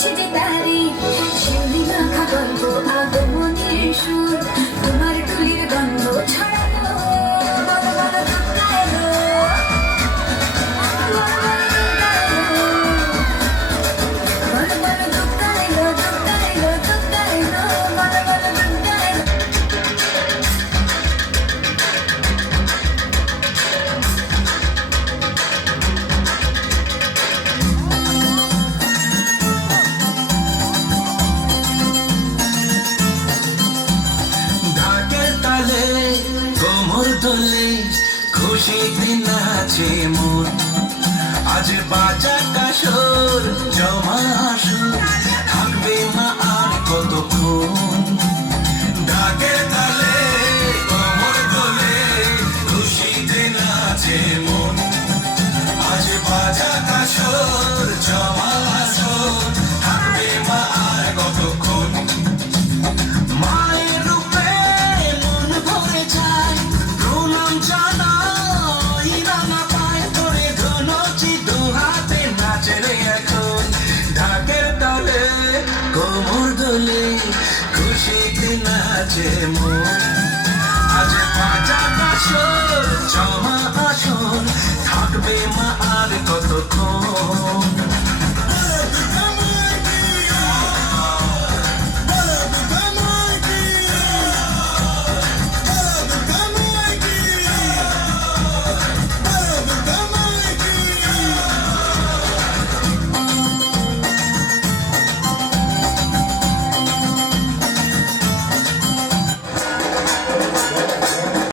শুনছি যে তারি শিউলি মাখা গল্প আগমনের সুর তোমার টুলির গন্ধ ছড়ালো বলো বলো দুর্গা এলো বলো বলো দুর্গা এলো দুর্গা এলো দুর্গা এলো বলো বলো দুর্গা এলো ঢাকের তালে কোমর দোলে খুশিতে নাচে মন আজ বাজা কাসর জমা আসর থাকবে মা আর কতক্ষণ ঢাকের তালে কোমর দোলে খুশিতে নাচে মন আজ বাজা কাসর জমা আসর থাকবে মা আর কতক্ষণ মায়ের রূপে মন ভরে যায় প্রণাম জানাই রানা পায় তোরে ধনচি দু হাতে নাচে রে এখন ঢাকের তালে কোমর দোলে খুশিতে নাচে মন আজ বাজা কাসর জমা আসর থাকবে মা আর কতক্ষণ